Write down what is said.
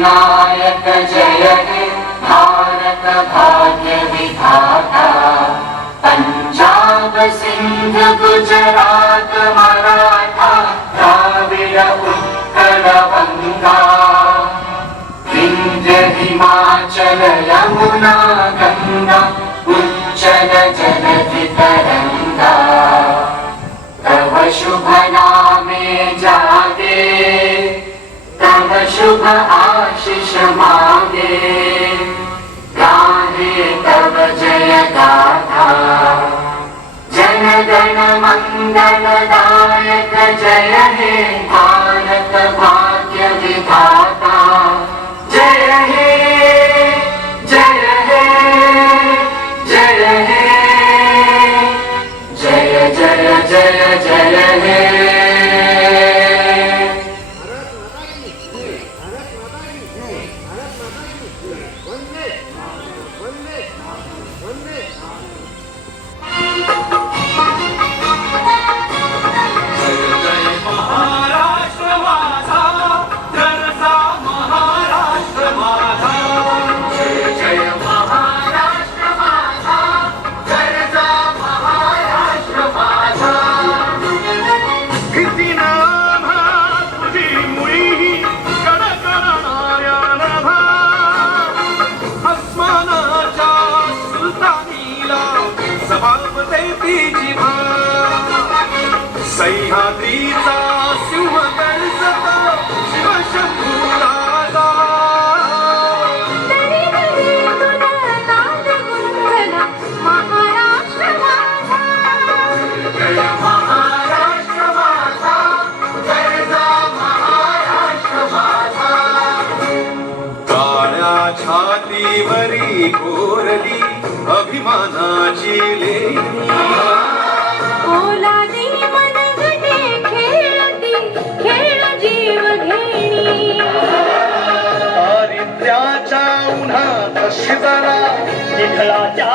नायक जय हे भारत भाग्य विधाता। पंजाब सिंध गुजरात मराठा द्राविड उत्कल गंगा। विंध्य हिमाचल यमुना गंगा उच्चल जलधि तरंगा। तव शुभ नामे जागे तव शुभ आशीष मांगे। गाहे तव जय गाथा जन गण मंगल दायक जय हे भारत भाग्य विधाता। जय हे जय हे जय हे जय जय जय जय हे। सह्याद्रीचा सिंह गरजतो शिवशंभू राजा। तरी तरी तुला नाद गुंजला महाराष्ट्र माझा। जय महाराष्ट्र माझा जय जा महाराष्ट्र माझा। काळ्या छातीवरी कोरली अभिमानाची लेणी। ओलादी मनगटे खेळती खेळ जीव घेणी। दारिद्र्याच्या उन्हात शिजला निखळाच्या